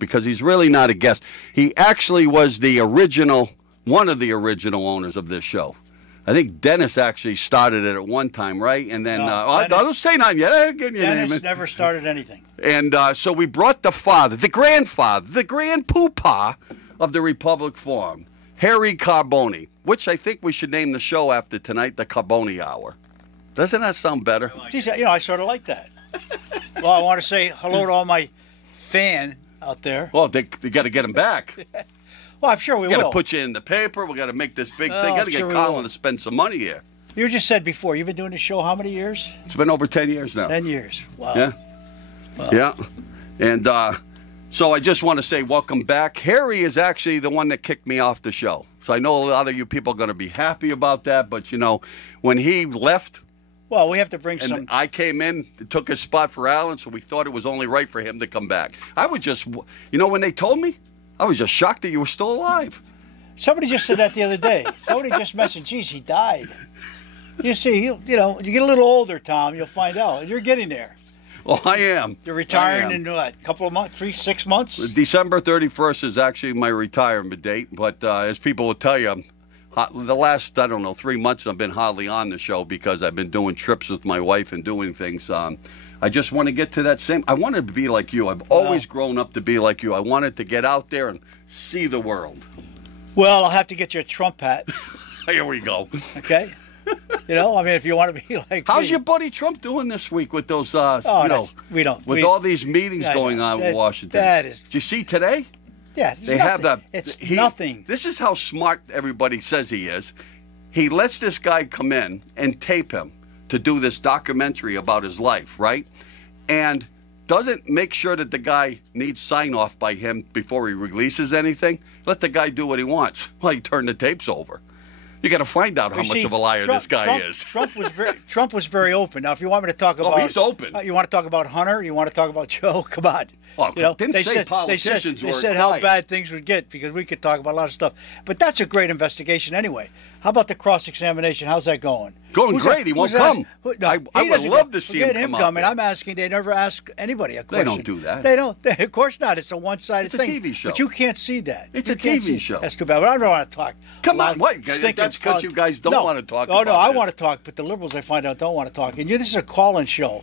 because he's really not a guest. He actually was one of the original owners of this show. I think Dennis actually started it at one time, right? And then, I don't say nothing yet. Dennis never started anything. And so we brought the father, the grandfather, the grandpapa of the Republic Forum, Harry Carboni, which I think we should name the show after tonight, the Carboni Hour. Doesn't that sound better? Geez, I sort of like that. Well, I want to say hello to all my fan out there. Well, they got to get him back. Well, I'm sure we will. We got to put you in the paper. We got to make this big thing. Got to get Colin to spend some money here. You just said before, you've been doing this show how many years? It's been over 10 years now. 10 years. Wow. Yeah. Wow. Yeah. And so I just want to say welcome back. Harry is actually the one that kicked me off the show. So I know a lot of you people are going to be happy about that. But, when he left. Well, we have to bring and I came in, took his spot for Alan, so we thought it was only right for him to come back. I was just, when they told me, I was just shocked that you were still alive. Somebody just said that the other day. Somebody just mentioned, geez, he died. You see, you get a little older, Tom, you'll find out. You're getting there. Well, I am. You're retiring in what, a couple of months, 6 months? December 31st is actually my retirement date. But as people will tell you, the last, 3 months I've been hardly on the show because I've been doing trips with my wife and doing things. I just want to get to that same. I wanted to be like you. I've always grown up to be like you. I wanted to get out there and see the world. Well, I'll have to get you a Trump hat. Here we go. Okay. If you want to be like How's me. your buddy Trump doing this week with those, we don't. With all these meetings going on in Washington? Did you see today? Yeah, they have the. It's nothing. This is how smart everybody says he is. He lets this guy come in and tape him to do this documentary about his life, right? And doesn't make sure that the guy needs sign-off by him before he releases anything. Let the guy do what he wants. Well, he turned the tapes over. You got to find out how much of a liar this guy is. Trump was very open. Now, if you want me to talk about, he's open. You want to talk about Hunter? You want to talk about Joe? Come on. Well, they said politicians They said how bad things would get because we could talk about a lot of stuff. But that's a great investigation anyway. How about the cross-examination? How's that going? Going great. He won't come. I would love to see him come and I'm asking. They never ask anybody a question. They don't do that. They don't. Of course not. It's a one-sided thing. It's a TV show. But you can't see that. It's a TV show. That's too bad. But I don't want to talk. Come on. What? That's because you guys don't want to talk about this. Oh, no, I want to talk. But the liberals, I find out, don't want to talk. And this is a call-in show.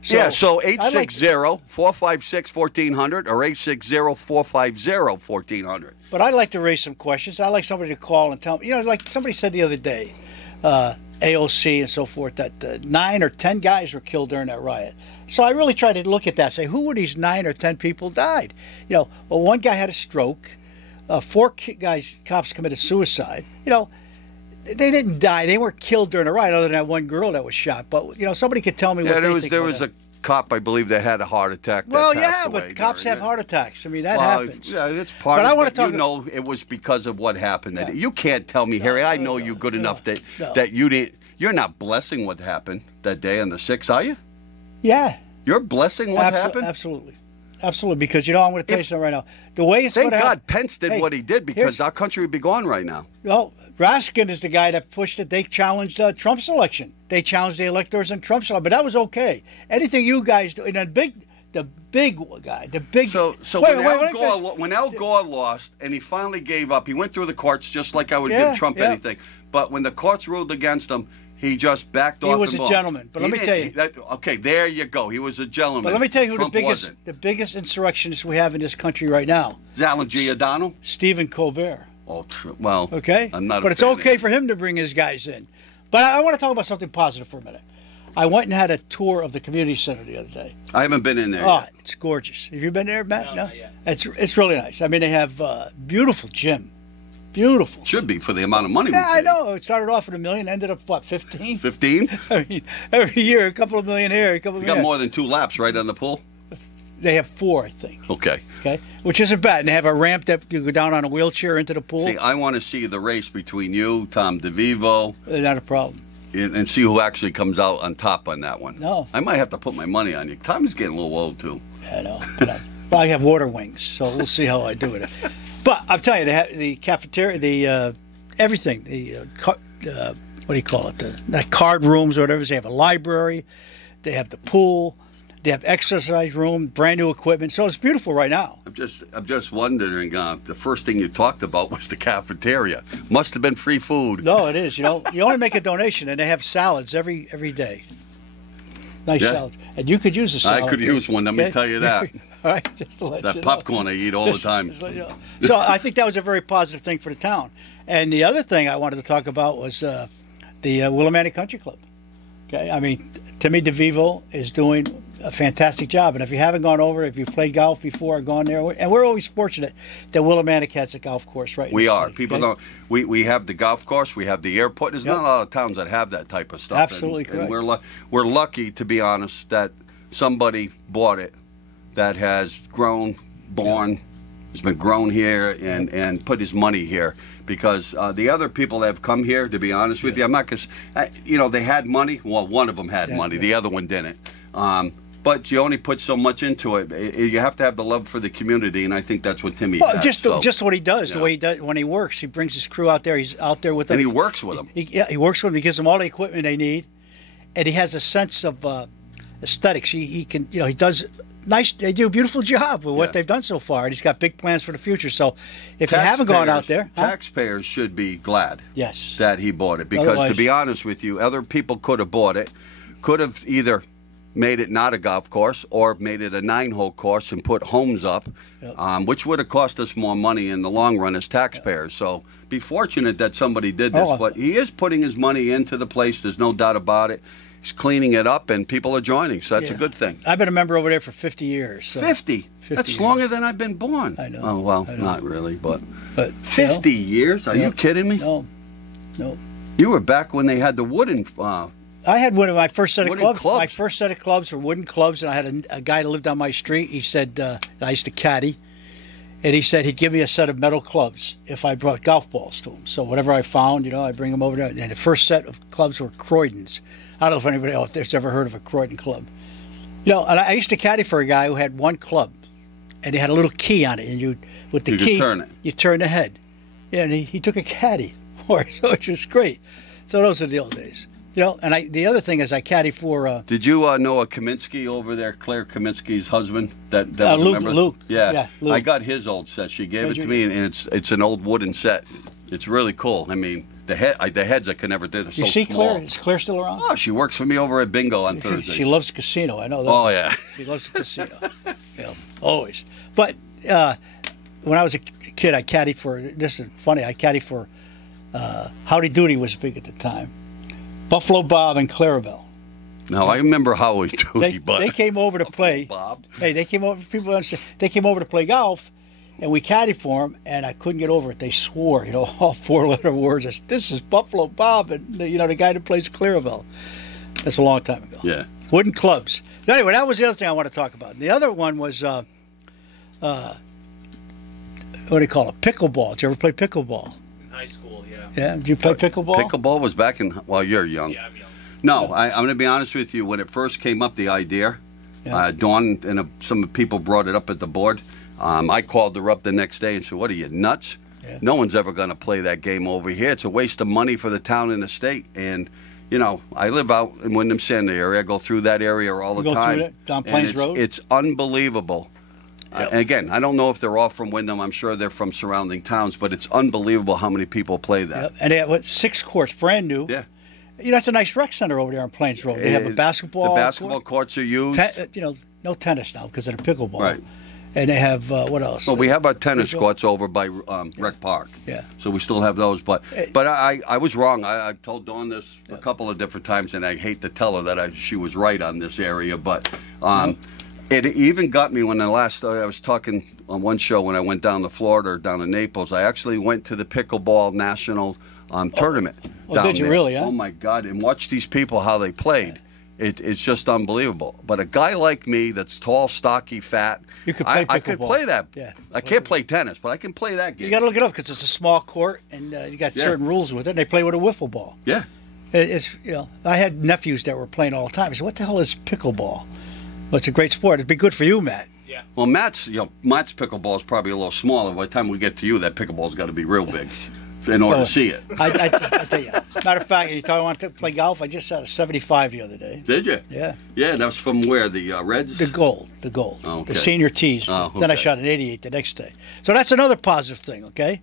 So 860-456-1400 or 860-450-1400. But I'd like to raise some questions. I'd like somebody to call and tell me. Like somebody said the other day, AOC and so forth, that 9 or 10 guys were killed during that riot. So I really tried to look at that, say, who were these 9 or 10 people died? Well, one guy had a stroke. 4 cops committed suicide. They didn't die. They weren't killed during a riot, other than that one girl that was shot. But somebody could tell me what they think. There was a cop, I believe, that had a heart attack. Well, yeah, but cops have heart attacks. I mean, that happens. Yeah, it's part. But I want to talk. It was because of what happened. Yeah. You can't tell me, Harry. I know you good enough that you didn't. You're not blessing what happened that day on the 6th, are you? Yeah. You're blessing what happened. Absolutely. Absolutely, because I'm going to tell you something right now. The way it's thank God Pence did what he did because our country would be gone right now. Well, Raskin is the guy that pushed it. They challenged Trump's election. They challenged the electors in Trump's election, but that was okay. Anything you guys do, and the big guy. So when Al Gore lost and he finally gave up, he went through the courts just like I would give Trump anything. But when the courts ruled against him, he just backed off. He was a gentleman. But let me tell you. Okay, there you go. He was a gentleman. But let me tell you who Trump the biggest insurrectionist we have in this country right now. Alan Giordano? Stephen Colbert. Oh, well, okay. I'm not. But it's okay for him to bring his guys in. But I want to talk about something positive for a minute. I went and had a tour of the community center the other day. I haven't been in there yet. It's gorgeous. Have you been there, Matt? No, not yet. It's really nice. I mean, they have beautiful gym. Beautiful. Should be for the amount of money. Yeah, I know. It started off at $1 million, ended up what, 15? 15? I mean, every year a couple of million here, a couple of million. You got more than 2 laps right on the pool. They have 4, I think. Okay. Which isn't bad. And they have a ramp that you go down on a wheelchair into the pool. See, I want to see the race between you, Tom DeVivo. Not a problem. And see who actually comes out on top on that one. No. I might have to put my money on you. Tom is getting a little old, too. Yeah, I know. Well, I have water wings, so we'll see how I do it. But I'm telling you, they have the cafeteria, everything, what do you call it? The card rooms or whatever. They have a library. They have the pool. They have exercise room, brand new equipment, so it's beautiful right now. I'm just wondering. The first thing you talked about was the cafeteria. Must have been free food. No, it is. You know, you only make a donation, and they have salads every day. Nice salads, and you could use a salad. I could use one. Let me tell you that. All right, just to let you know. That popcorn I eat all the time. Just let you know. So I think that was a very positive thing for the town. And the other thing I wanted to talk about was the Willimantic Country Club. Okay, I mean, Timmy DeVivo is doing a fantastic job. And if you haven't gone over, if you've played golf before or gone there, and we're always fortunate that Willimantic has a golf course, right? We are. People don't. We have the golf course. We have the airport. There's not a lot of towns that have that type of stuff. Absolutely correct. And we're lucky, to be honest, that somebody bought it that has grown, born, has been grown here and put his money here. Because the other people that have come here, to be honest with you, I'm not going to, they had money. Well, one of them had money. The other one didn't. But you only put so much into it. You have to have the love for the community, and I think that's what Timmy has. Just what he does, the way he does when he works. He brings his crew out there. He's out there with them. And he works with them. He works with them. He gives them all the equipment they need, and he has a sense of aesthetics. He can, he does nice. They do a beautiful job with what they've done so far, and he's got big plans for the future. So, if you haven't gone out there, taxpayers should be glad that he bought it, because Otherwise, to be honest with you, other people could have bought it, could have either made it not a golf course or made it a 9-hole course and put homes up, which would have cost us more money in the long run as taxpayers. So be fortunate that somebody did this, but he is putting his money into the place. There's no doubt about it. He's cleaning it up, and people are joining, so that's a good thing. I've been a member over there for 50 years. So 50? That's years. Longer than I've been born. I know. Oh, well, not really, but 50 years? Are you kidding me? No. You were back when they had the wooden... I had one of my first set of clubs. My first set of clubs were wooden clubs, and I had a guy that lived on my street. He said, I used to caddy, and he said he'd give me a set of metal clubs if I brought golf balls to him. So whatever I found, I bring them over there. And the first set of clubs were Croydons. I don't know if anybody out there's ever heard of a Croydon club. And I used to caddy for a guy who had one club, and he had a little key on it, and with the key, you turn the head. Yeah, and he took a caddy for it, so it was great. So those are the old days. And the other thing is I caddy for... Did you know a Kaminsky over there, Claire Kaminsky's husband? Luke. Yeah, Luke. I got his old set. She gave it to me, and it's an old wooden set. It's really cool. I mean, the heads I could never do. They're so small. Claire? Is Claire still around? Oh, she works for me over at Bingo on Thursday. She loves the casino. I know that. Oh, yeah. She loves the casino. Always. But when I was a kid, I caddied for... This is funny. I caddied for... Howdy Doody was big at the time. Buffalo Bob and Clarabelle. No, I remember Howdy Doody, but they came over to play. Bob. Hey, they came over. People understand. They came over to play golf, and we caddied for them, and I couldn't get over it. They swore, all 4-letter words. I said, "This is Buffalo Bob," and the guy that plays Clarabelle. That's a long time ago. Yeah. Wooden clubs. But anyway, that was the other thing I want to talk about. The other one was what do you call it? Pickleball. Did you ever play pickleball? High school, yeah. Yeah, did you play pickleball? Pickleball was back in, you're young. Yeah, I'm young. No, I'm going to be honest with you. When it first came up, the idea, Dawn and some people brought it up at the board. I called her up the next day and said, "What are you, nuts? Yeah. No one's ever going to play that game over here. It's a waste of money for the town and the state." And, I live out in Wyndham-Sandy area. I go through that area all the time. Go through it, down Plains Road? It's unbelievable. Yep. Again, I don't know if they're all from Wyndham. I'm sure they're from surrounding towns, but it's unbelievable how many people play that. Yep. And they have 6 courts, brand new. Yeah. It's a nice rec center over there on Plains Road. They have a basketball. The basketball courts are used. No tennis now because of the pickleball. Right. And they have, what else? Well, we have our tennis courts over by Rec Park. Yeah. So we still have those. But I was wrong. I told Dawn this a couple of different times, and I hate to tell her that she was right on this area. But it even got me when I was talking on one show when I went down to Florida or down to Naples. I actually went to the pickleball national tournament down did you there. really? Huh? Oh, my God. And watch these people, how they played. It's just unbelievable. But a guy like me that's tall, stocky, fat, you could play pickleball. I could play that. Yeah. I can't play tennis, but I can play that game. You got to look it up because it's a small court and you got certain rules with it. And they play with a wiffle ball. Yeah. It's I had nephews that were playing all the time. I said, "What the hell is pickleball?" Well, it's a great sport. It'd be good for you, Matt. Yeah. Well, Matt's pickleball is probably a little smaller. By the time we get to you, that pickleball's got to be real big. in order to see it. I tell you. Matter of fact, you talking want to play golf? I just shot a 75 the other day. Did you? Yeah. Yeah, that's from where? The Reds? The gold. Oh, okay. The senior tees. Oh, Then I okay. shot an 88 the next day. So that's another positive thing, okay?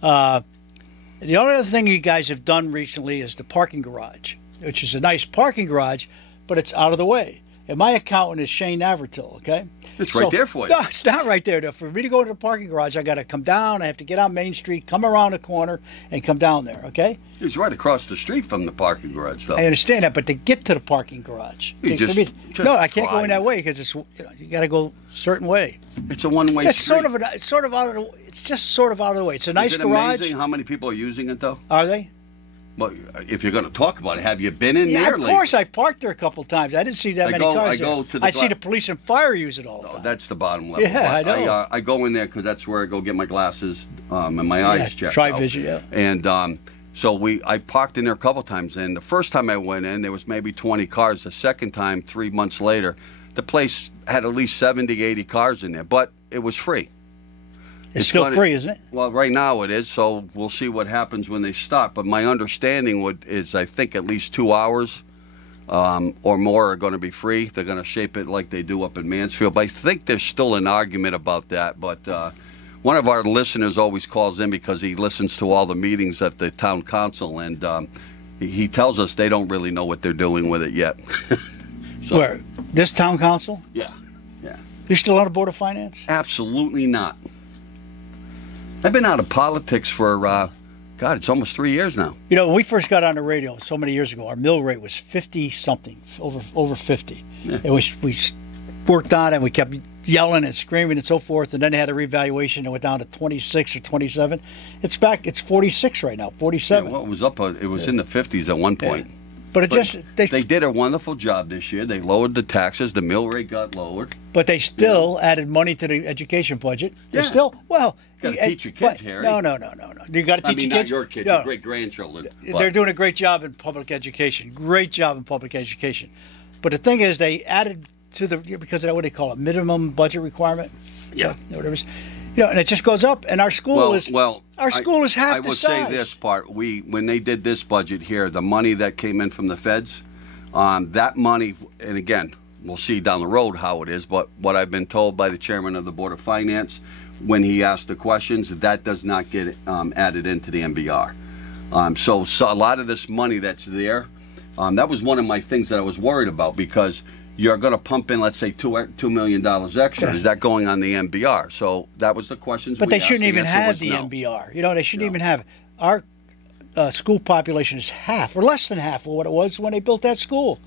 The only other thing you guys have done recently is the parking garage, which is a nice parking garage, but it's out of the way. And my accountant is Shane Navertil, okay? It's right there for you. No, it's not right there. For me to go to the parking garage, I got to come down. I have to get on Main Street, come around the corner, and come down there, okay? He's right across the street from the parking garage, though. I understand that, but to get to the parking garage, You just no, I can't go try. in that way because it's you got to go a certain way. It's a one-way It's street. it's sort of out of the. It's just sort of out of the way. It's a nice Is it garage. amazing how many people are using it, though? Are they? Well, if you're going to talk about it, have you been in Yeah, there of lately? course. I've parked there a couple of times. I didn't see that many cars there. I see the police and fire use it all the Oh, time. that's the bottom level. Yeah, I But know. I go in there because that's where I go get my glasses and my eyes checked out. Tri-vision, yeah. And so I parked in there a couple times. And the first time I went in, there was maybe 20 cars. The second time, 3 months later, the place had at least 70, 80 cars in there. But it was free. It's still gonna- free, isn't it? Well, right now it is, so we'll see what happens when they stop. But my understanding is I think at least 2 hours or more are going to be free. They're going to shape it like they do up in Mansfield. But I think there's still an argument about that. But one of our listeners always calls in because he listens to all the meetings at the town council, and he tells us they don't really know what they're doing with it yet. So, Where? This town council? yeah, yeah. You're still on the Board of Finance? Absolutely not. I've been out of politics for, God, it's almost 3 years now. You know, when we first got on the radio so many years ago, our mill rate was 50-something, over 50. Yeah. And we worked on it, and we kept yelling and screaming and so forth, and then they had a revaluation and went down to 26 or 27. It's back, it's 46 right now, 47. Yeah, well, it was up. It was in the 50s at one point. But it But just they did a wonderful job this year. They lowered the taxes. The mill rate got lowered. but they still added money to the education budget. They Yeah. still You gotta teach your kids, Harry. No. You got to teach I mean, your not kids. your kids, No. your great grandchildren. They're doing a great job in public education. Great job in public education. But the thing is, they added to the because of what they call a minimum budget requirement. Yeah. Whatever it is. You know, and it just goes up. And our school is our school is half I the will size. say this part: when they did this budget here, the money that came in from the feds, that money, and again, we'll see down the road how it is. But what I've been told by the chairman of the Board of Finance, when he asked the questions, that does not get added into the MBR. So a lot of this money that's there, that was one of my things that I was worried about because you're going to pump in, let's say, $2 million extra. Yeah. Is that going on the MBR? So that was the questions. But we they shouldn't asked. The even answer have was the no. MBR. You know, they shouldn't even have it. Our school population is half or less than half of what it was when they built that school.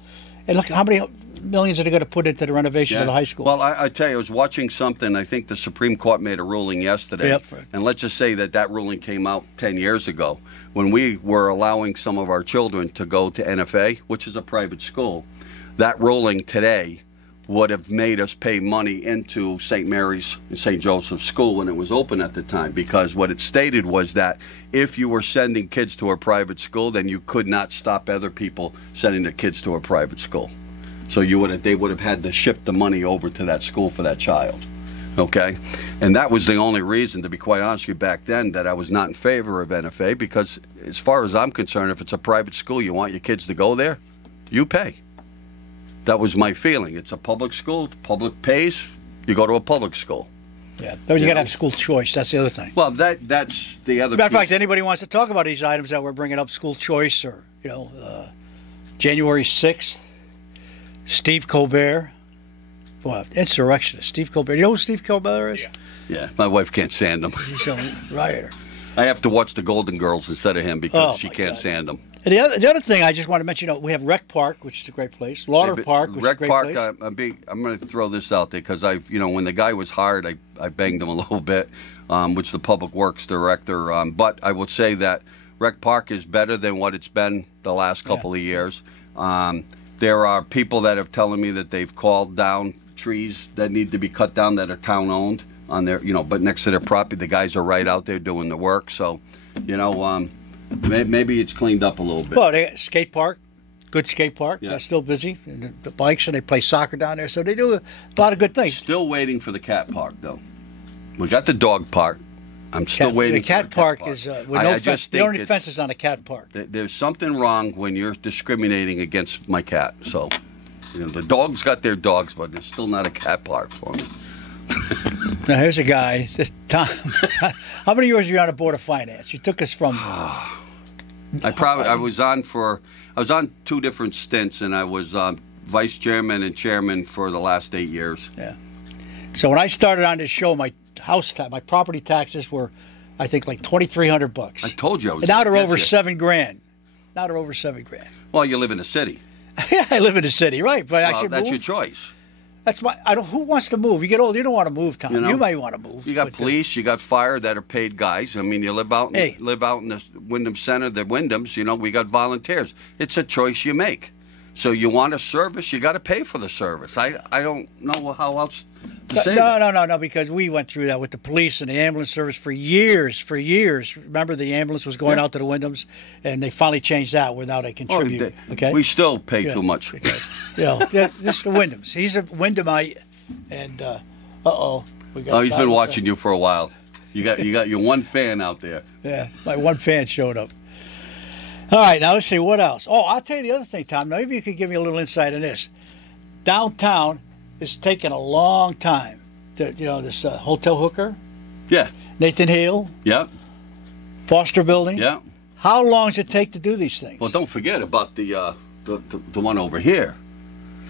And look how many millions are they going to put into the renovation of the high school. Well, I tell you, I was watching something. I think the Supreme Court made a ruling yesterday. Yep. And let's just say that ruling came out 10 years ago when we were allowing some of our children to go to NFA, which is a private school. That ruling today would have made us pay money into St. Mary's and St. Joseph's School when it was open at the time, because what it stated was that if you were sending kids to a private school, then you could not stop other people sending their kids to a private school. So they would have had to shift the money over to that school for that child. Okay? And that was the only reason, to be quite honest with you, back then, that I was not in favor of NFA, because as far as I'm concerned, if it's a private school, you want your kids to go there, you pay. That was my feeling. It's a public school, the public pays, you go to a public school. Yeah, but you got to have school choice. That's the other thing. Well, that's the other Matter of piece. fact, anybody wants to talk about these items that we're bringing up, school choice, or January 6th, Steve Colbert, well, insurrectionist, Steve Colbert. You know who Steve Colbert is? Yeah, my wife can't stand him. He's a rioter. I have to watch the Golden Girls instead of him because Oh, she my can't God. stand him. And the other thing I just want to mention, we have Rec Park, which is a great place. Lauder Park, which Rec is a great Park, place. I'm going to throw this out there because when the guy was hired, I banged him a little bit, which the Public Works Director. But I will say that Rec Park is better than what it's been the last couple of years. There are people that have telling me that they've called down trees that need to be cut down that are town owned on their, but next to their property. The guys are right out there doing the work. So, maybe it's cleaned up a little bit. Well, they got skate park, good skate park. Yeah. They're still busy. And the bikes, and they play soccer down there. So they do a lot of good things. Still waiting for the cat park, though. We got the dog park. I'm still waiting. The cat for park is with no fence. The only it's- fences on a cat park. There's something wrong when you're discriminating against my cat. So, the dogs got their dogs, but it's still not a cat park for me. Now here's a guy. This Tom. How many years were you on the Board of Finance? You took us from. I was on 2 different stints, and I was vice chairman and chairman for the last 8 years. Yeah. So when I started on this show, my my property taxes were, I think, like $2,300. I told you I was. And now they're gonna over get you. $7,000. Now they're over $7,000. Well, you live in a city. Yeah, I live in the city, right? But I Well, should that's move. your choice. That's my. I don't. Who wants to move? You get old. You don't want to move, Tom. You might want to move. You got but, police. You got fire that are paid guys. I mean, you live out in the Wyndham Center, the Wyndhams. We got volunteers. It's a choice you make. So you want a service, you got to pay for the service. I don't know how else to say that. No, because we went through that with the police and the ambulance service for years. For years, remember the ambulance was going out to the Wyndhams, and they finally changed that where now they contribute. Okay, we still pay too much. This is the Wyndhams. He's a Wyndhamite, and we got. Oh, he's been watching you for a while. You got your one fan out there. Yeah, my one fan showed up. All right, now let's see what else. Oh, I'll tell you the other thing, Tom. Maybe you could give me a little insight on this. Downtown is taking a long time. This hotel hooker, Yeah. Nathan Hale, Yeah. Foster Building. Yeah. How long does it take to do these things? Well, don't forget about the one over here.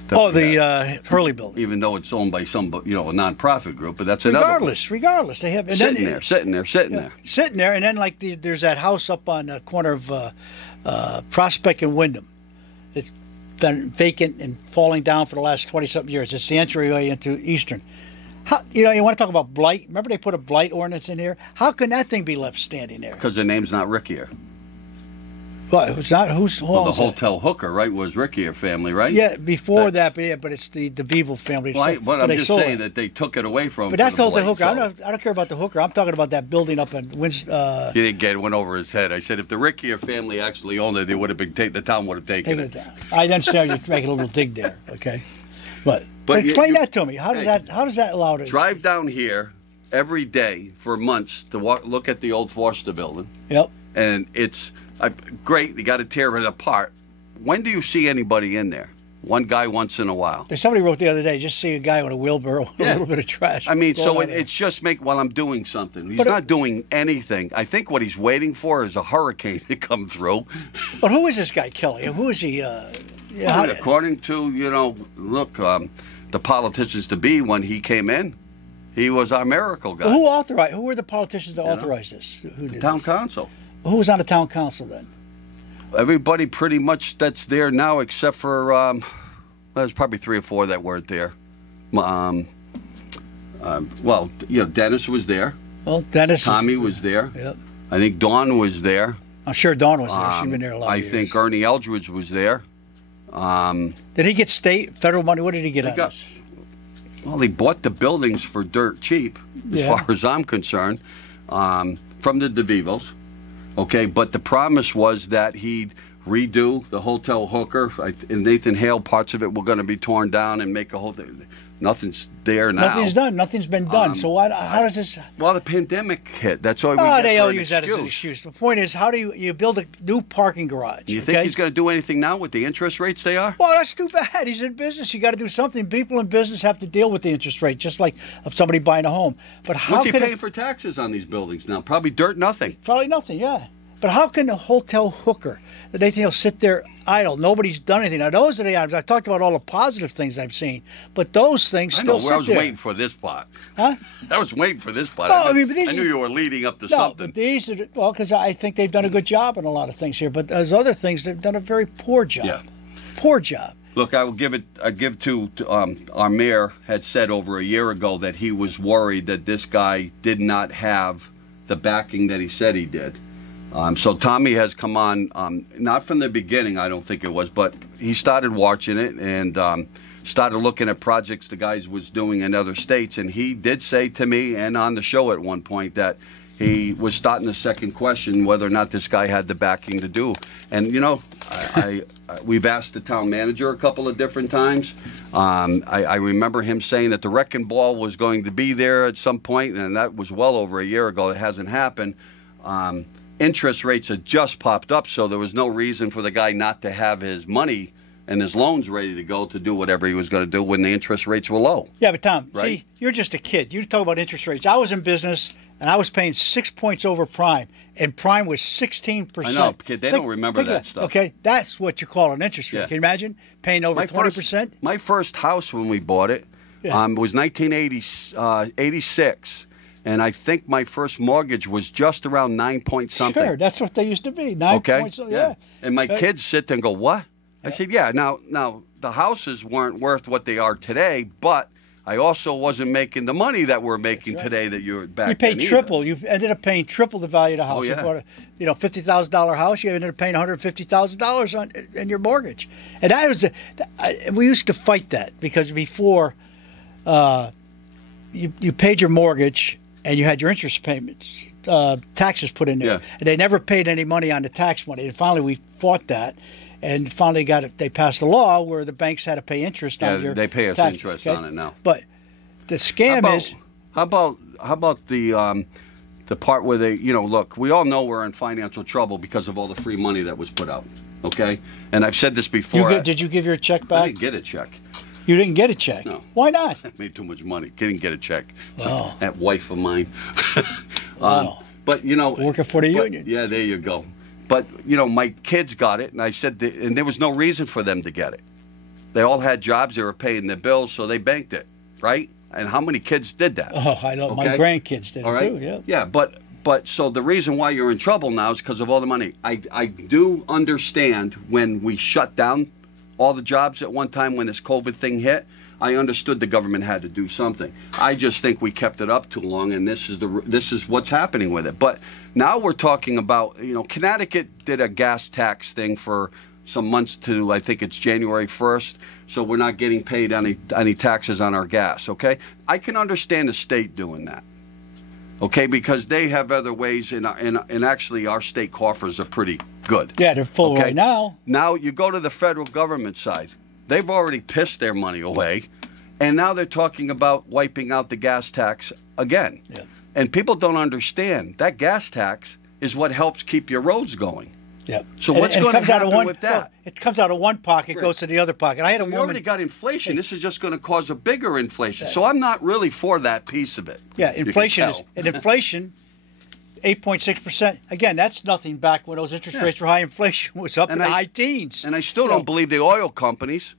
The Hurley Building. Even though it's owned by some a nonprofit group, but that's another one. Regardless, they have Sitting there, and then there's that house up on the corner of Prospect and Wyndham. It's been vacant and falling down for the last 20-something years. It's the entryway into Eastern. You want to talk about blight? Remember they put a blight ordinance in here? How can that thing be left standing there? Because the name's not Rickier. Well, it's not who the hotel hooker, right, was Rickier family, right? Yeah, before that, but it's the DeVivo family. But I'm just saying that they took it away from. But that's the hotel hooker. So. I don't care about the hooker. I'm talking about that building up in Winston. He didn't get it. Went over his head. I said if the Rickier family actually owned it, they would have been the town would have taken it. I understand you're making a little dig there, okay? But explain that to me. How does that allow to drive down here every day for months to look at the old Foster Building? Yep. And it's great. You got to tear it apart. When do you see anybody in there? One guy once in a while. Somebody wrote the other day, just see a guy with a wheelbarrow with a little bit of trash. I mean, so it's just while I'm doing something. He's not doing anything. I think what he's waiting for is a hurricane to come through. But who is this guy, Kelly? Who is he? According to, the politicians to be when he came in, he was our miracle guy. Well, who were the politicians that authorized this? Who did the town council. Who was on the town council then? Everybody pretty much that's there now, except for there's probably 3 or 4 that weren't there. Dennis was there. Well, Dennis. Tommy was there. Yep. I think Dawn was there. I'm sure Dawn was there. She's been there a lot of years. I think Ernie Eldridge was there. Did he get federal money? What did he get on this? Well, he bought the buildings for dirt cheap, as far as I'm concerned, from the DeVivos. Okay, but the promise was that he'd redo the hotel hooker. And Nathan Hale, parts of it were going to be torn down and make a whole thing. Nothing's there now. Nothing's done. Nothing's been done. So how does this? Well, the pandemic hit. That's why we get they all use that as an excuse. The point is, how do you build a new parking garage? You think he's going to do anything now with the interest rates they are? Well, that's too bad. He's in business. You got to do something. People in business have to deal with the interest rate, just like of somebody buying a home. But how? What's he paying for taxes on these buildings now? Probably dirt, nothing. Probably nothing. Yeah. But how can a hotel hooker, they think he'll sit there idle? Nobody's done anything. Now, those are the items. I talked about all the positive things I've seen, but those things still sit there. I was waiting for this part. Huh? I was waiting for this part. No, I knew you were leading up to something. But these are, because I think they've done a good job on a lot of things here. But there's other things they've done a very poor job. Yeah. Poor job. Look, I give to our mayor had said over a year ago that he was worried that this guy did not have the backing that he said he did. So Tommy has come on, not from the beginning, I don't think it was, but he started watching it and started looking at projects the guys was doing in other states. And he did say to me and on the show at one point that he was starting to second question whether or not this guy had the backing to do. And, you know, we've asked the town manager a couple of different times. I remember him saying that the wrecking ball was going to be there at some point, and that was well over a year ago. It hasn't happened. Interest rates had just popped up, so there was no reason for the guy not to have his money and his loans ready to go to do whatever he was going to do when the interest rates were low. Yeah, but Tom, Right? see, you're just a kid. You talk about interest rates. I was in business, and I was paying 6 points over prime, and prime was 16%. I know, kid, they don't remember that stuff. Okay, that's what you call an interest rate. Yeah. Can you imagine paying over 20%? My first house when we bought it was 1986. And I think my first mortgage was just around 9 point something. Sure, that's what they used to be. 9 points. Yeah. And my kids sit there and go, what? I said, yeah. Now the houses weren't worth what they are today, but I also wasn't making the money that we're making today that you're back. You paid then triple. You ended up paying triple the value of the house. Oh, yeah. You bought a $50,000 house. You ended up paying $150,000 on your mortgage, and that was we used to fight that because before you paid your mortgage and you had your interest payments, taxes put in there, Yeah. and they never paid any money on the tax money. And finally, we fought that, and finally got it. They passed a law where the banks had to pay interest on your they pay us taxes, interest okay? on it now. But the scam is. How about the part where they, you know, look, we all know we're in financial trouble because of all the free money that was put out, okay? And I've said this before. Did you give your check I back? didn't get a check. You didn't get a check? No. Why not? I made too much money. Didn't get a check. So, Wow. that wife of mine. Wow. But, you know. Working for the unions. Yeah, there you go. But, you know, my kids got it, and I said, and there was no reason for them to get it. They all had jobs. They were paying their bills, so they banked it, right? And how many kids did that? Oh, I know. My Okay? grandkids did All it right? too. Yeah. Yeah, but so the reason why you're in trouble now is because of all the money. I do understand when we shut down all the jobs at one time when this COVID thing hit. I understood the government had to do something. I just think we kept it up too long, and this is what's happening with it. But now we're talking about, you know, Connecticut did a gas tax thing for some months to, I think it's January 1st, so we're not getting paid any taxes on our gas, okay? I can understand the state doing that, okay, because they have other ways, and actually our state coffers are pretty good. Yeah, they're full Okay. right now. Now you go to the federal government side. They've already pissed their money away, and now they're talking about wiping out the gas tax again. Yeah. And people don't understand that gas tax is what helps keep your roads going. Yeah. So what's it going to comes out of happen one, with that? It comes out of one pocket, goes to the other pocket. I had a We woman. already got inflation. This is just going to cause a bigger inflation. So I'm not really for that piece of it. Yeah, You can inflation is tell. and inflation. 8.6%. Again, that's nothing back when those interest rates were high. Inflation was up in the high teens. And I still You know, don't believe the oil companies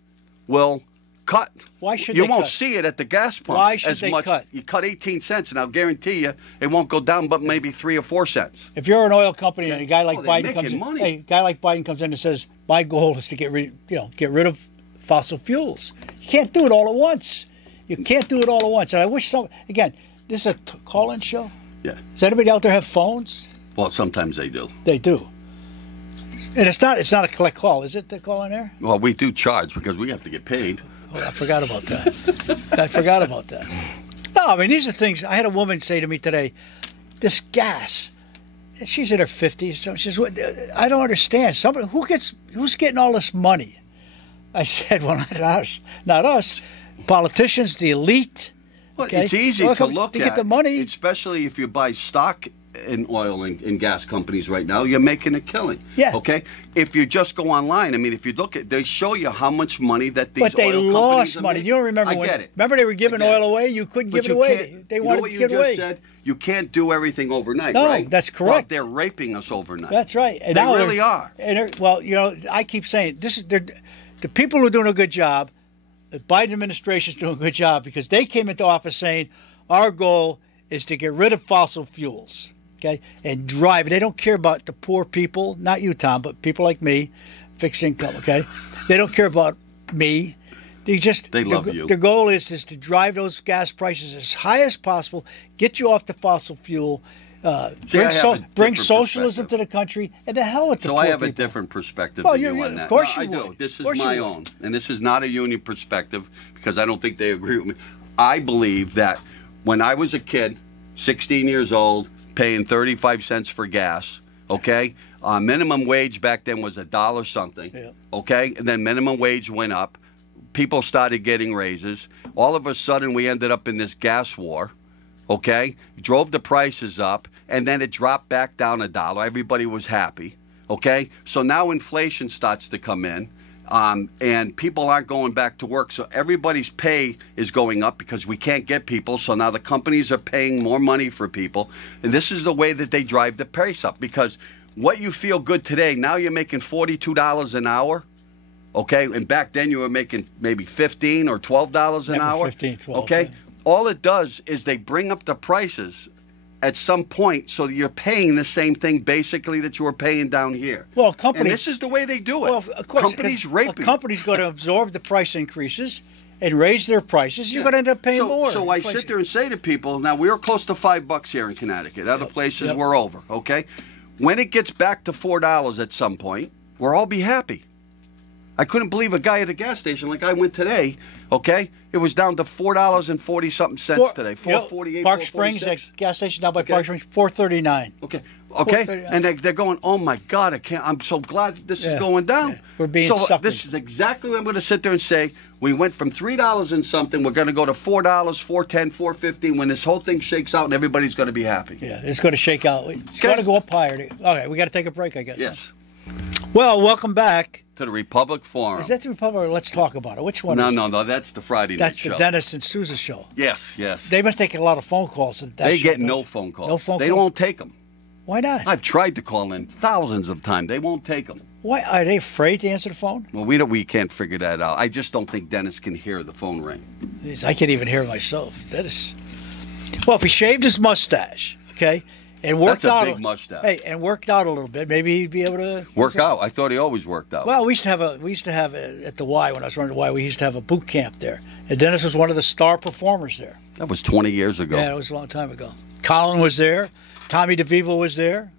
will cut. Why should you they won't cut? see it at the gas pump Why should as they much. cut? You cut 18 cents, and I'll guarantee you it won't go down but maybe 3 or 4 cents. If you're an oil company and a guy like Oh, they're Biden comes making in, money. hey, a guy like Biden comes in and says, "My goal is to get rid of fossil fuels." You can't do it all at once. You can't do it all at once. And I wish again, this is a call-in show. Yeah. Does anybody out there have phones? Well, sometimes they do. They do. And it's not a collect call, is it? The call in there? Well, we do charge because we have to get paid. Oh, I forgot about that. I forgot about that. No, I mean, these are things. I had a woman say to me today, this gas, and she's in her 50s, so she says, I don't understand. Somebody who's getting all this money? I said, well, not us. Politicians, the elite. Well, Okay. it's easy Well, to look to at. get the money. Especially if you buy stock in oil and gas companies right now, you're making a killing. Yeah. Okay? If you just go online, I mean, if you look at, they show you how much money that these But they oil companies lost are money. making. You don't remember I when? get it. Remember they were giving I get oil it. away? You couldn't But give it you away. can't- They you know wanted what to you give it just away. said? You can't do everything overnight, No, right? that's Well, correct. they're raping us overnight. That's right. And They now really are. And well, you know, I keep saying the people who are doing a good job. The Biden administration is doing a good job because they came into office saying our goal is to get rid of fossil fuels, okay, and drive. They don't care about the poor people, not you, Tom, but people like me, fixed income, okay. They don't care about me. They love you. Their goal is to drive those gas prices as high as possible, get you off the fossil fuel, See, I have a bring different socialism perspective. to the country, and the hell with the So poor I have a people. different perspective Well, than you- you on of that. course No, you I do. would. This Of is course you my would. own, and this is not a union perspective because I don't think they agree with me. I believe that when I was a kid, 16 years old, paying 35 cents for gas. Okay, minimum wage back then was $1 something. Yeah. Okay, and then minimum wage went up. People started getting raises. All of a sudden, we ended up in this gas war. Okay, drove the prices up, and then it dropped back down $1. Everybody was happy. Okay, so now inflation starts to come in. And people aren't going back to work. So everybody's pay is going up because we can't get people. So now the companies are paying more money for people. And this is the way that they drive the price up. Because what you feel good today, now you're making $42 an hour. Okay? And back then you were making maybe $15 or $12 an hour. 15, 12. Okay? Yeah. All it does is they bring up the prices at some point, so you're paying the same thing basically that you were paying down here. Well, companies. And this is the way they do it. Well, of course, companies rape a you. company's going to absorb the price increases and raise their prices. You're going to end up paying more. So I sit there and say to people, now we're close to $5 here in Connecticut. Other places we're over. Okay, when it gets back to $4 at some point, we'll all be happy. I couldn't believe a guy at a gas station like I went today. Okay, it was down to $4.40 cents today. $4.48. Park Springs, that gas station down by Park Springs, $4.39. Okay, and they're going, oh my God, I can't. I'm so glad that this is going down. Yeah. We're being sucked this in. is exactly what I'm going to sit there and say. We went from $3 and something. We're going to go to $4, $4.10, $4.50 when this whole thing shakes out and everybody's going to be happy. Yeah, it's going to shake out. It's got to go up higher. Okay, we got to take a break, I guess. Yes. Well, welcome back. To the Republic Forum. Is that the Republic? Or let's talk about it. Which one? No. That's the Friday night show. That's the Dennis and Sousa show. Yes. They must take a lot of phone calls. They get no phone calls. No phone calls. They won't take them. Why not? I've tried to call in thousands of times. They won't take them. Why are they afraid to answer the phone? Well, we can't figure that out. I just don't think Dennis can hear the phone ring. Jeez, I can't even hear myself. Well, if he shaved his mustache, okay, and worked out. That's a big mustache. Hey, and worked out a little bit, maybe he'd be able to work out. I thought he always worked out. Well, we used to have at the Y when I was running the Y. We used to have a boot camp there, and Dennis was one of the star performers there. That was 20 years ago. Yeah, it was a long time ago. Colin was there. Tommy DeVivo was there.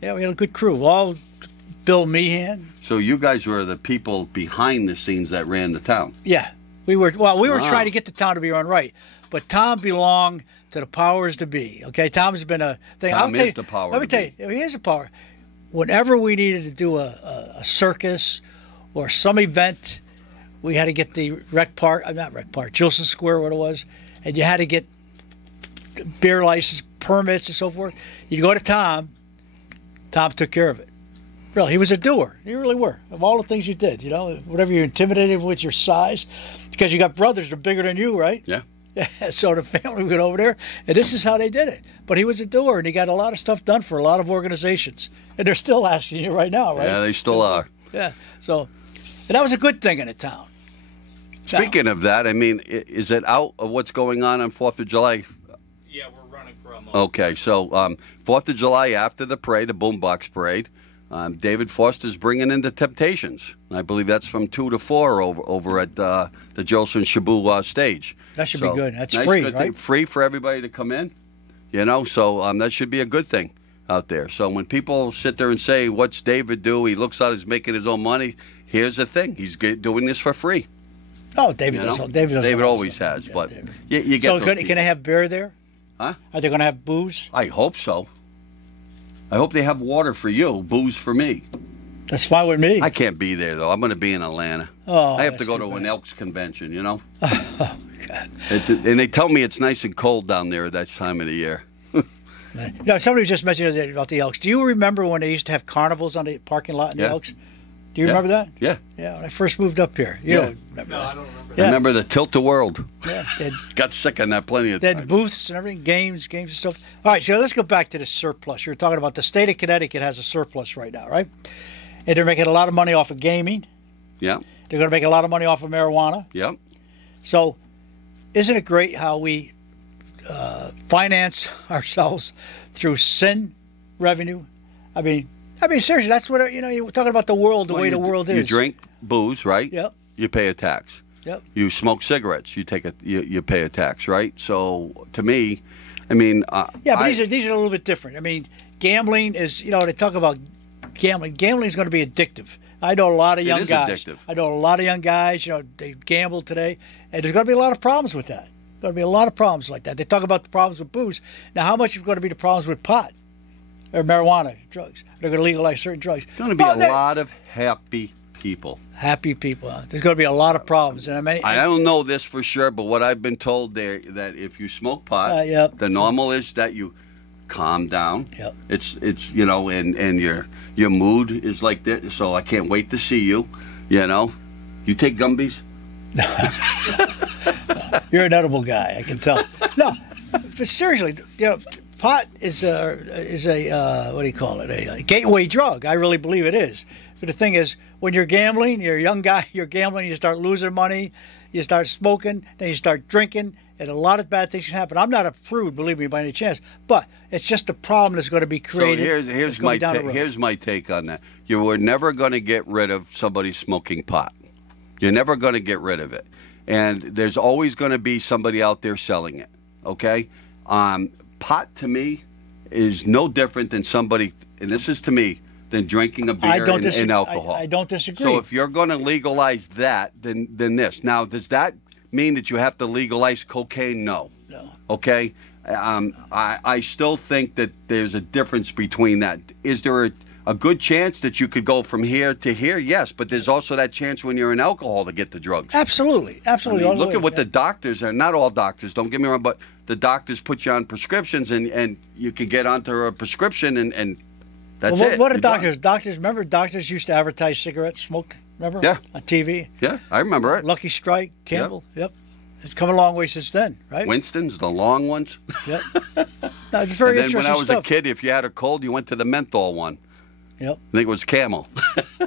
Yeah, we had a good crew. All Bill Meehan. So you guys were the people behind the scenes that ran the town. Yeah, we were. Well, we were trying to get the town to be run right, but Tom belonged to the powers to be. Okay, Tom's been a thing. Tom is the power. Let me tell you, he is a power. Whenever we needed to do a circus or some event, we had to get the Gilson Square, what it was, and you had to get beer license permits and so forth. You go to Tom. Tom took care of it. Really, he was a doer. You really were. Of all the things you did, whatever you're intimidated with your size, because you got brothers that are bigger than you, right? Yeah. So the family would go over there, and this is how they did it. But he was a doer, and he got a lot of stuff done for a lot of organizations. And they're still asking you right now, right? Yeah, they still are. Yeah. So, and that was a good thing in the town. Speaking of that, I mean, is it out of what's going on 4th of July? Yeah, we're running for a month. Okay, so 4th of July after the parade, the Boombox Parade, David Foster's bringing in the Temptations. I believe that's from 2 to 4 over at the Jolson Shabu stage. That should be good. That's nice, free, good right? thing. Free for everybody to come in, so that should be a good thing out there. So when people sit there and say, what's David do? He looks like he's making his own money. Here's the thing. He's doing this for free. Oh, David does. David always has, yeah, but David. you get so those can I have beer there? Huh? Are they going to have booze? I hope so. I hope they have water for you, booze for me. That's fine with me. I can't be there, though. I'm going to be in Atlanta. Oh, I have to go to bad. an Elks convention, Oh, God. And they tell me it's nice and cold down there at that time of the year. Somebody was just mentioning about the Elks. Do you remember when they used to have carnivals on the parking lot in the Elks? Do you remember that? Yeah. Yeah, when I first moved up here. You don't remember that. I don't remember. I remember the Tilt the World. Yeah. Got sick on that plenty of They had times. booths and everything, games and stuff. All right, so let's go back to the surplus. You were talking about the state of Connecticut has a surplus right now, right? And they're making a lot of money off of gaming. Yeah. They're going to make a lot of money off of marijuana. Yeah. So isn't it great how we finance ourselves through sin revenue? I mean, seriously, that's what, you're talking about the world, the way the world is. You drink booze, right? Yep. You pay a tax. Yep. You smoke cigarettes. You pay a tax, right? So to me, I mean, yeah, but these are a little bit different. I mean, gambling is, they talk about gambling. Gambling is going to be addictive. I know a lot of young guys. Addictive. I know a lot of young guys, they gamble today, and there's going to be a lot of problems with that. Going to be a lot of problems like that. They talk about the problems with booze. Now, how much is going to be the problems with pot or marijuana, drugs? They're going to legalize certain drugs. There's going to be a lot of happy people. Happy people. Huh? There's going to be a lot of problems. And I don't know this for sure, but what I've been told there that if you smoke pot, the normal is that you calm down. Yep. It's you know, and your mood is like that. So I can't wait to see you. You know, you take Gumbies. You're an edible guy, I can tell. No, but seriously, you know, pot is a what do you call it? A gateway drug. I really believe it is. But the thing is, when you're gambling, you're a young guy, you're gambling, you start losing money, you start smoking, then you start drinking, and a lot of bad things can happen. I'm not a prude, believe me, by any chance, but it's just a problem that's going to be created. So here's my take on that. You were never going to get rid of somebody smoking pot. You're never going to get rid of it. And there's always going to be somebody out there selling it, okay? Pot, to me, is no different than somebody, and this is to me, than drinking a beer and alcohol. I don't disagree. So if you're going to legalize that, then this. Now, does that mean that you have to legalize cocaine? No. No. Okay? I still think that there's a difference between that. Is there a good chance that you could go from here to here? Yes, but there's also that chance when you're in alcohol to get the drugs. Absolutely. Absolutely. I mean, look at what the doctors are. Not all doctors, don't get me wrong, but the doctors put you on prescriptions, and you can get onto a prescription, and that's it. What are doctors? Doctors, remember doctors used to advertise cigarettes, smoke, remember? Yeah. On TV? Yeah, I remember it. Lucky Strike, Campbell, yep. It's come a long way since then, right? Winston's, the long ones. Yep. No, it's very interesting stuff. And then when I was a kid, if you had a cold, you went to the menthol one. Yep. I think it was Camel.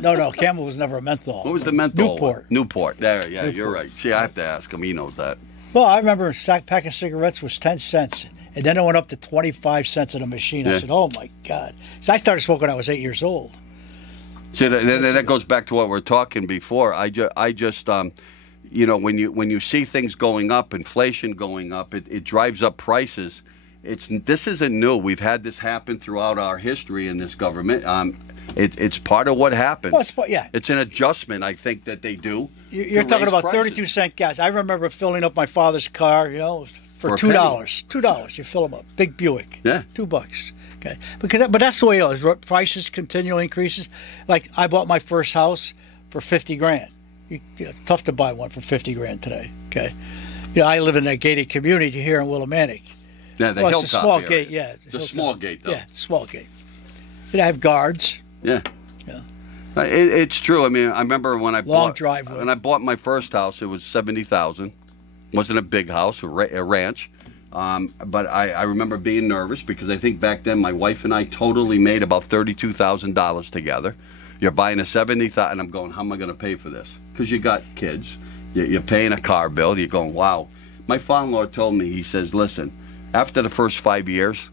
No, Camel was never a menthol. What was the menthol Newport. one? Newport. There, yeah, Newport. You're right. See, I have to ask him. He knows that. Well, I remember a pack of cigarettes was 10 cents. And then it went up to 25 cents at a machine. I said, oh, my God. So I started smoking when I was 8 years old. See, that goes back to what we were talking before. I just you know, when you see things going up, inflation going up, it drives up prices. This isn't new. We've had this happen throughout our history in this government. It's part of what happens. Well, yeah. It's an adjustment, I think, that they do. You're talking about 32-cent gas. I remember filling up my father's car, you know, for $2. $2, you fill them up. Big Buick. Yeah. $2. Okay. But that's the way it is. Prices continually increases. Like I bought my first house for $50,000. You know, it's tough to buy one for $50,000 today. Okay. You know, I live in a gated community here in Willimantic. Yeah, the hilltop it's a small area. gate. Yeah, it's a small gate, though. Yeah, small gate. I have guards. Yeah. Yeah. It's true. I mean, I remember when I driveway. When I bought my first house, it was $70,000. Wasn't a big house, a ranch. But I remember being nervous because I think back then my wife and I totally made about $32,000 together. You're buying a $70,000, and I'm going, how am I going to pay for this? Because you got kids, you're paying a car bill. You're going, wow. My father-in-law told me, he says, listen, after the first 5 years,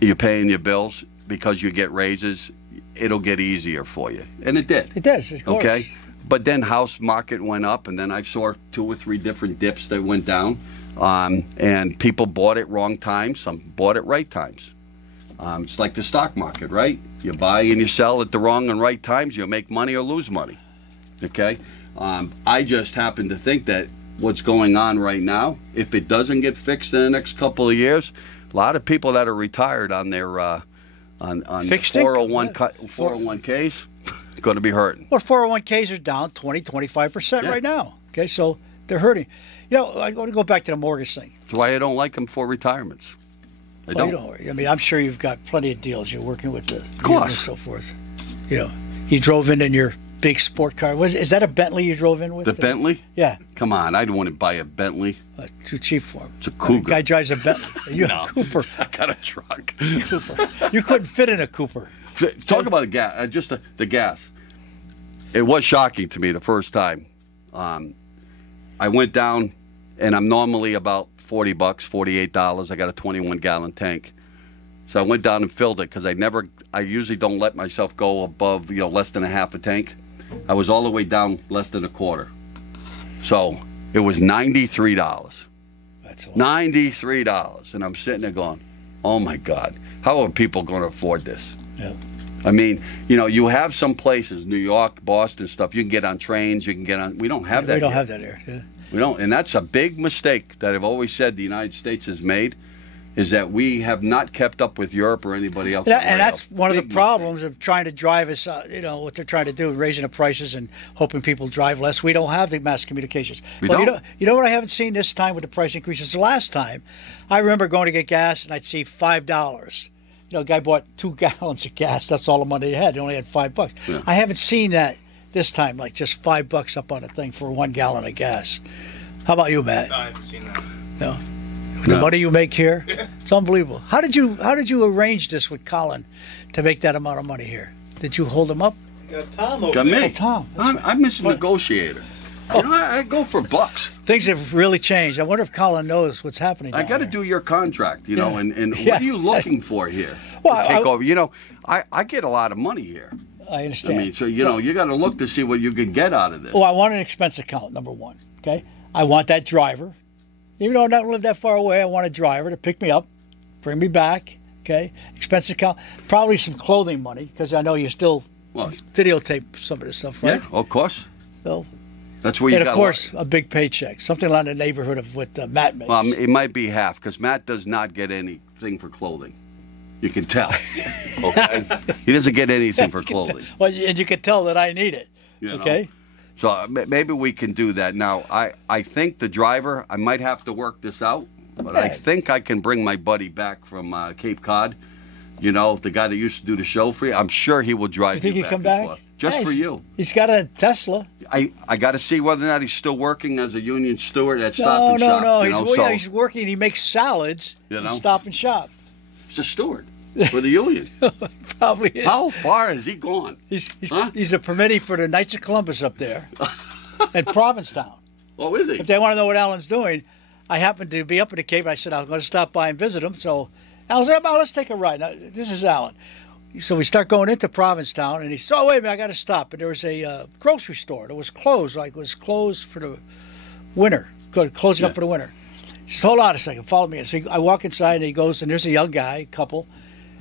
you're paying your bills because you get raises. It'll get easier for you, and it did. It does, of course. Okay, but then house market went up, and then I saw 2 or 3 different dips that went down, and people bought it wrong times. Some bought it right times. It's like the stock market, right? You buy and you sell at the wrong and right times. You make money or lose money. Okay, I just happen to think that what's going on right now, if it doesn't get fixed in the next couple of years, a lot of people that are retired on their on 401ks going to be hurting. Well, 401ks are down 20-25% right now. Okay, so they're hurting. You know, I want to go back to the mortgage thing. That's why I don't like them for retirements. I don't. You don't worry. I mean, I'm sure you've got plenty of deals. You're working with the of course. And so forth. You know, you drove in your big sport car. Is that a Bentley you drove in with? The Bentley? Yeah. Come on, I don't want to buy a Bentley. Too cheap for him. It's a Cougar. Guy drives a Bentley. You have a Cooper. I got a truck. Cooper. You couldn't fit in a Cooper. Talk about the gas. Just the gas. It was shocking to me the first time. I went down, and I'm normally about $40, $48. I got a 21-gallon tank. So I went down and filled it because I usually don't let myself go above, less than a half a tank. I was all the way down less than a quarter. So it was $93. That's $93. And I'm sitting there going, oh my God, how are people going to afford this? Yeah. I mean, you have some places, New York, Boston stuff, you can get on trains, you can get on, we don't have that We don't here. have that here. Yeah. We don't, and that's a big mistake that I've always said the United States has made, is that we have not kept up with Europe or anybody else. And that's one of the Big problems of trying to drive us, what they're trying to do, raising the prices and hoping people drive less. We don't have the mass communications. We Well, don't. You know what I haven't seen this time with the price increases? The last time, I remember going to get gas and I'd see $5. A guy bought 2 gallons of gas. That's all the money he had. He only had $5. Yeah. I haven't seen that this time, like just $5 up on a thing for 1 gallon of gas. How about you, Matt? I haven't seen that. No. The No. money you make here, it's unbelievable. How did you arrange this with Colin to make that amount of money here? Did you hold him up? Got Tom over Got there. me. Oh, Tom, that's I'm, right. I'm Mr. Negotiator. You know, I go for bucks. Things have really changed. I wonder if Colin knows what's happening. I down got to there. do your contract, you know, Yeah. and Yeah. what are you looking for here Well, to take I- over? You know, I get a lot of money here. I I understand. mean, so, you know, you got to look to see what you can get out of this. Well, I want an expense account, number one. Okay, I want that driver. Even though I don't live that far away, I want a driver to pick me up, bring me back. Okay, expense account. Probably some clothing money because I know you still Well, videotape some of this stuff, right? yeah, of course. So, That's where you and got of course, a big paycheck, something like the neighborhood of what Matt makes. Well, it might be half because Matt does not get anything for clothing. You can tell. Okay, he doesn't get anything for clothing. Well, and you can tell that I need it. You know? Okay. So maybe we can do that. Now, I think the driver, I might have to work this out, but I Yeah. think I can bring my buddy back from Cape Cod. You know, the guy that used to do the show for you. I'm sure he will drive You think you he'd back come and back? forth. Just Yeah, for he's- you. He's got a Tesla. I got to see whether or not he's still working as a union steward at Stop No, and no, Shop. no. You He's, know? well, So yeah, he's working. He makes salads You and know? Stop and Shop. he's a steward for the union. Probably is. How far has he gone? Huh? He's a permittee for the Knights of Columbus up there in Provincetown. Oh, is he? If they want to know what Alan's doing, I happened to be up at the Cape. I said I was going to stop by and visit him. So Alan said, "Well, let's take a ride." Now, this is Alan. So we start going into Provincetown, and he said, "Oh, wait a minute, I got to stop." And there was a grocery store that was closed, like it was closed for the winter, closing up for the winter. He says, "Hold on a second, follow me." So I walk inside, and he goes, and there's a young guy, couple.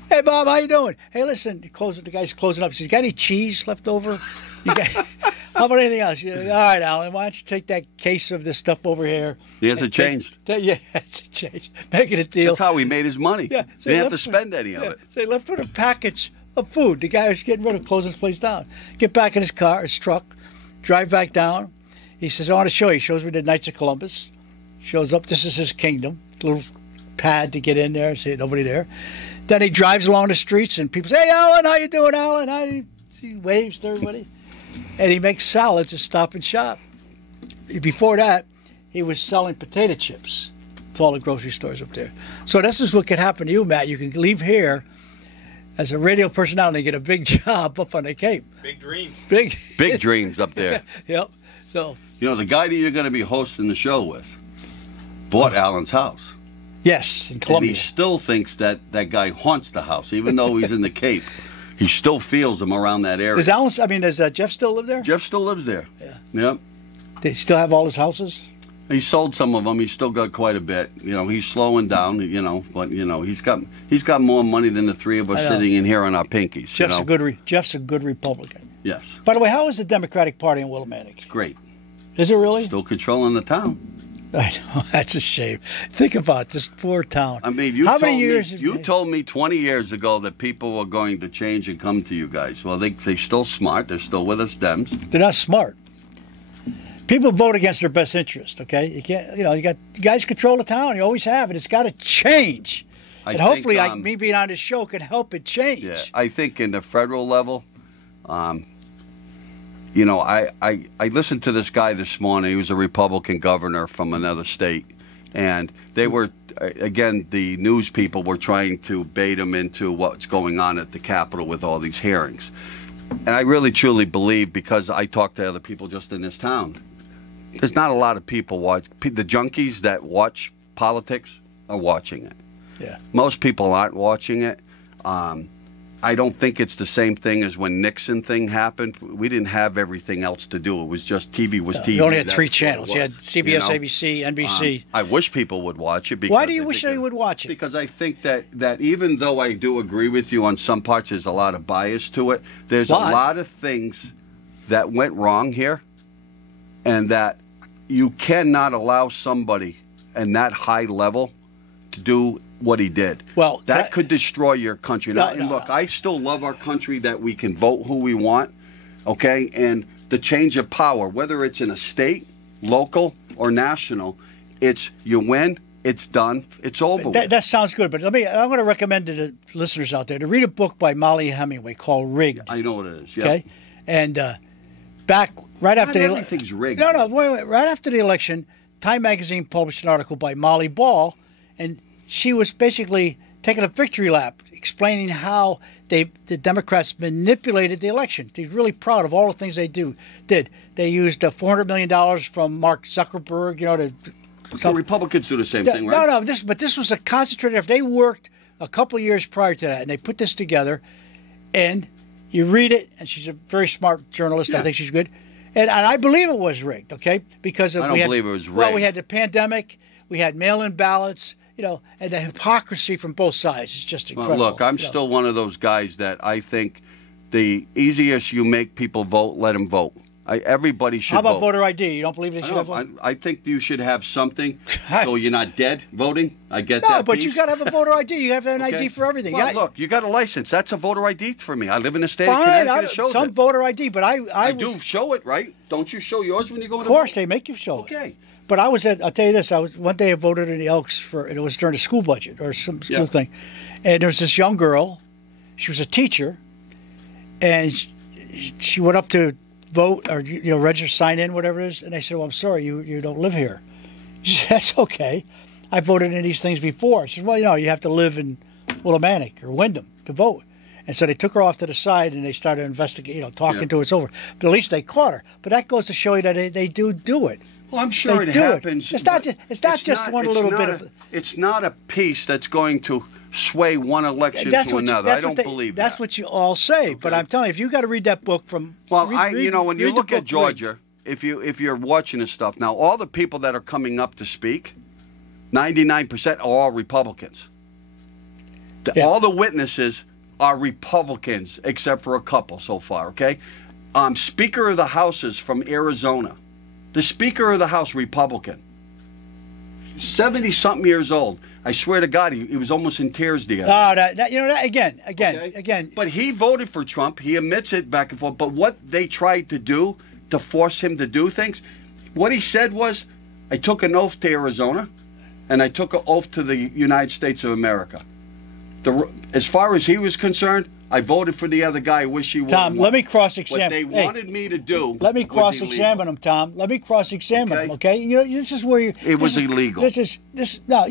"Hey, Bob, how you doing?" "Hey, listen," the guy's closing up. He says, "You got any cheese left over? You got, how about anything else?" "All right, Alan, why don't you take that case of this stuff over here?" He hasn't changed. Yeah, it's a change. Make it a deal. That's how he made his money. Yeah, He didn't have to spend any of it. So he left with a package of food. The guy was getting rid of, closing his place down. Get back in his car, his truck, drive back down. He says, "I want to show you." He shows me the Knights of Columbus. Shows up. This is his kingdom. Little pad to get in there. See nobody there. Then he drives along the streets, and people say, "Hey, Alan, how you doing, Alan?" He waves to everybody, and he makes salads at Stop and Shop. Before that, he was selling potato chips to all the grocery stores up there. So this is what could happen to you, Matt. You can leave here as a radio personality and get a big job up on the Cape. Big dreams. Big. Big dreams up there. Yep. So, You know, the guy that you're going to be hosting the show with bought Alan's house. yes, in And Columbia. he still thinks that guy haunts the house, even though he's in the Cape. He still feels him around that area. Does Jeff still live there? Jeff still lives there. Yeah. Yep. They still have all his houses? He sold some of them. He's still got quite a bit. You know, he's slowing down. You know, but you know, he's got more money than the three of us I know. sitting in here on our pinkies. Jeff's you know? Jeff's a good Republican. Yes, By the way, how is the Democratic Party in Willimantic? great. Is it really? Still controlling the town. I know, that's a shame. Think about this poor town. I mean, you How told many me years? you told me 20 years ago that people were going to change and come to you guys. Well, they're still smart. They're still with us, Dems. They're not smart. People vote against their best interest. Okay, you can't. You guys control the town. You always have, and it's got to change. And hopefully, me being on this show can help it change. Yeah, I think in the federal level, you know, I listened to this guy this morning. He was a Republican governor from another state, and they were, again, the news people were trying to bait him into what's going on at the Capitol with all these hearings. And I really truly believe, because I talk to other people just in this town, there's not a lot of people the junkies that watch politics are watching it. Yeah. Most people aren't watching it. I don't think it's the same thing as when Nixon thing happened. We didn't have everything else to do. It was just TV was TV. You only had That's three what it channels. You had was, CBS, you know? ABC, NBC. I wish people would watch it. Because Why do you I wish think they would watch it? Because I think that even though I do agree with you on some parts, there's a lot of bias to it. There's Why? a lot of things that went wrong here, and that you cannot allow somebody in that high level to do what he did. Well, that could destroy your country. Now, No, and no. look, I still love our country that we can vote who we want, okay? And the change of power, whether it's in a state, local, or national, it's you win, it's done, it's over with. That sounds good, but I'm going to recommend to the listeners out there to read a book by Molly Hemingway called Rigged. I know what it is, yeah. Okay, and back right after Not the everything's rigged. No, wait, right after the election, Time Magazine published an article by Molly Ball, and she was basically taking a victory lap, explaining how the Democrats manipulated the election. She's really proud of all the things they did. They used $400 million from Mark Zuckerberg, to. So Republicans do the same thing, right? No, this was a concentrated effort. They worked a couple of years prior to that, and they put this together. And you read it, and she's a very smart journalist. Yeah. I think she's good. And I believe it was rigged, okay? Because I don't believe it was rigged. Well, we had the pandemic, we had mail-in ballots, and the hypocrisy from both sides is just incredible. Well, look, I'm still one of those guys that I think the easiest you make people vote, let them vote. Everybody should How about vote. voter ID? You don't believe they should have voter? I think you should have something so you're not dead voting. I get that. No, but piece. you got to have a voter ID. You have to have an Okay. ID for everything. Well, look, you got a license. That's a voter ID for me. I live in the state of Fine, Connecticut. It shows some it. voter ID, but I do show it, right? Don't you show yours when you go to Of course, vote? they make you show it. Okay. But I'll tell you this, one day I voted in the Elks it was during the school budget or some school Yeah. thing. And there was this young girl, she was a teacher, and she went up to vote or, register, sign in, whatever it is. And I said, well, I'm sorry, you don't live here. She said, that's okay. I voted in these things before. She said, well, you have to live in Willimantic or Wyndham to vote. And so they took her off to the side and they started investigating, talking Yeah. to her. It's over. But at least they caught her. But that goes to show you that they do it. Well, I'm sure They it do it. happens. It's not but just one it's little not bit a- of- It's not a piece that's going to sway one election to another. I don't believe that's that. what you all say. But Okay. I'm telling you, if you got to read that book from Well, read, when you read the look at book, Georgia, if you're watching this stuff now, all the people that are coming up to speak, 99% are all Republicans. Yeah. All the witnesses are Republicans, except for a couple so far. Okay, Speaker of the House is from Arizona. The Speaker of the House, Republican, 70-something years old. I swear to God, he was almost in tears the other. Again. But he voted for Trump. He admits it back and forth. But what they tried to do to force him to do things, what he said was, I took an oath to Arizona, and I took an oath to the United States of America. As far as he was concerned, I voted for the other guy. I wish he would. Tom, let me cross-examine. What they wanted me to do. Let me was cross-examine illegal. him, Tom. Let me cross-examine him. Okay. Okay. This is where you. It was illegal. It's not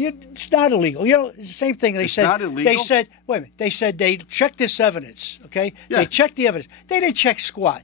illegal. It's the same thing. They It's said. not illegal? They said. Wait a minute. They said they checked this evidence. Okay. Yeah. They checked the evidence. They didn't check squat.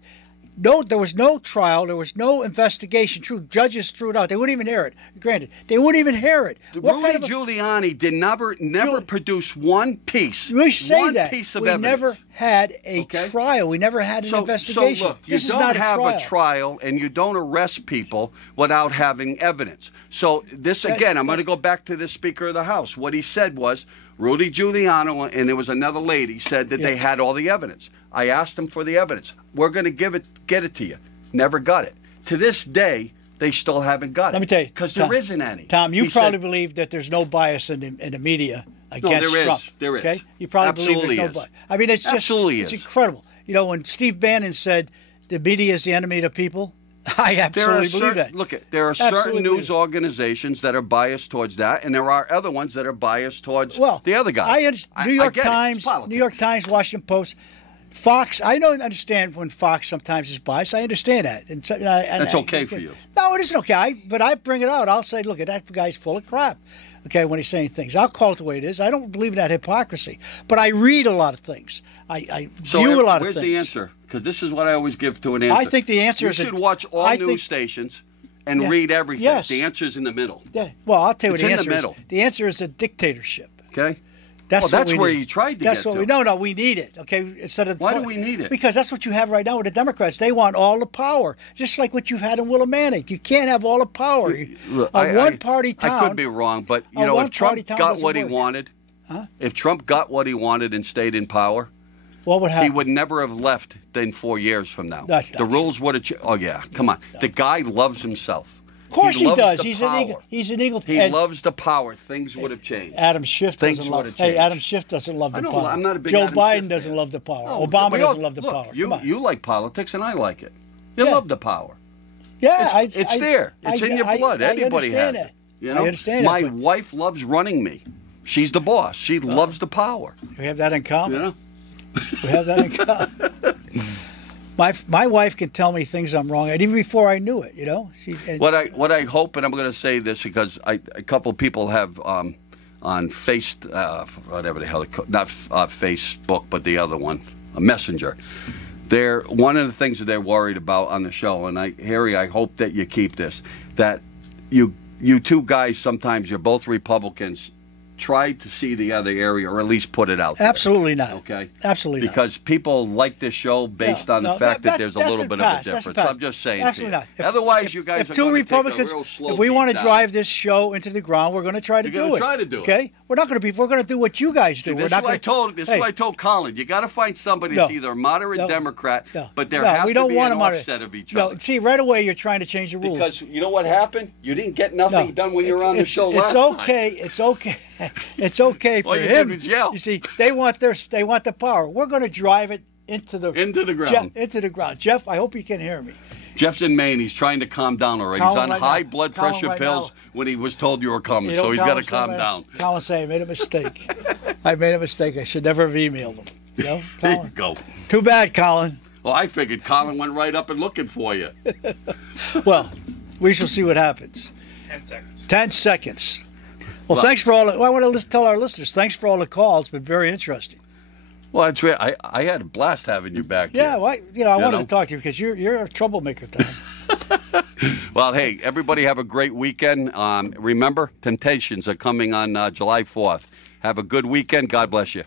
No, there was no trial. There was no investigation. True, judges threw it out. They wouldn't even hear it. Granted, they wouldn't even hear it. Rudy Giuliani did never produce one piece. We say one that piece of we evidence. never had a Okay. trial. We never had an investigation. So look, you this is don't not have a trial. a trial and you don't arrest people without having evidence. So this again, I'm going to go back to the Speaker of the House. What he said was Rudy Giuliani and there was another lady said that they had all the evidence. I asked them for the evidence. We're going to get it to you. Never got it. To this day, they still haven't got it. Let me tell you, because Tom, there isn't any. Tom, you He probably said, believe that there's no bias in the media No, against there is. Trump. There is. Okay, you probably Absolutely believe there's is. no bias. I mean, it's just Absolutely it's is. incredible. When Steve Bannon said the media is the enemy of the people, I There are absolutely believe that. there are certain Absolutely news believe it. organizations that are biased towards that, and there are other ones that are biased towards Well, the other guy. New York get it. It's Times, politics. New York Times, Washington Post, Fox. I don't understand when Fox sometimes is biased. I understand that. And That's okay for you. No, it isn't okay. But I bring it out. I'll say, look, that guy's full of crap. Okay, when he's saying things, I'll call it the way it is. I don't believe in that hypocrisy. But I read a lot of things. I view a lot of where's things. the answer? Because this is what I always give to an answer. I think the answer you is should that- watch all I news think- stations and Yeah. read everything. Yes. The answer's in the middle. Yeah. Well, I'll tell you It's what the in the answer is. middle. The answer is a dictatorship. Okay. That's Well, what that's we where need. you tried to That's get what to. we no, we need it. Okay, instead of Why do we need it? Because that's what you have right now with the Democrats. They want all the power, just like what you've had in Willimantic. You can't have all the power. Look, A one-party town. I could be wrong, but a if one-party Trump town got doesn't what he work. wanted, if Trump got what he wanted and stayed in power, What would happen? he would never have left in 4 years from now. That's the not rules would have. Oh yeah, come on. The guy loves himself. Of course he loves does. the He's power. an Eagle. He's an Eagle. He and loves the power. Things would have changed. Adam Schiff Things doesn't would love. have Hey, changed. Adam Schiff doesn't love the I know, power. I'm not a big Joe Adam Biden Schiff doesn't fan. love the power. No, Obama we all- doesn't love the look, power. You Come on. you like politics, and I like it. You Yeah. love the power. Yeah, It's there. It's in your blood. Anybody has understand it. that. You know? I understand My that. wife loves running me. She's the boss. She loves the power. We have that in common. You know? We have that in common. My wife can tell me things I'm wrong at even before I knew it. You know. What I hope, and I'm going to say this because a couple people have on whatever the hell not Facebook, but the other one, a Messenger. They're one of the things that they're worried about on the show, and Harry, I hope that you keep this. That you two guys, sometimes you're both Republicans. Try to see the other area, or at least put it out there. Absolutely not. Okay. Absolutely not. Because people like this show based on the fact that there's a little bit of a difference. I'm just saying. Absolutely to not. you. Otherwise, you guys if are two going Republicans, to take a real slow if we want to beat drive this show into the ground, we're going to try to You're do gonna it. try to do it. Okay. We're not going to be. We're going to do what you guys do. See, We're this not is what going This is what I told Colin. You got to find somebody that's either moderate Democrat, but there has we to don't be want an them offset of each No, other. see, right away you're trying to change the rules. Because you know what happened? You didn't get nothing done when you were on the show last It's okay. It's okay. It's okay for All you him. did was yell. You see, they want the power. We're going to drive it into the ground. into the ground. Jeff, I hope you can hear me. Jeff's in Maine. He's trying to calm down already. Colin He's on right high now. blood Colin pressure right pills now. when he was told you were coming, You know, so he's got to Colin calm down. Colin say I made a mistake. I made a mistake. I should never have emailed him. You know, There you Colin. go. Too bad, Colin. Well, I figured Colin went right up and looking for you. Well, we shall see what happens. 10 seconds. 10 seconds. Well, Well- thanks for all. I want to tell our listeners, thanks for all the calls. It's been very interesting. Well, it's real. I had a blast having you back Yeah, here. well, I wanted know? to talk to you because you're a troublemaker, Tom. Well, hey, everybody have a great weekend. Remember, Temptations are coming on July 4th. Have a good weekend. God bless you.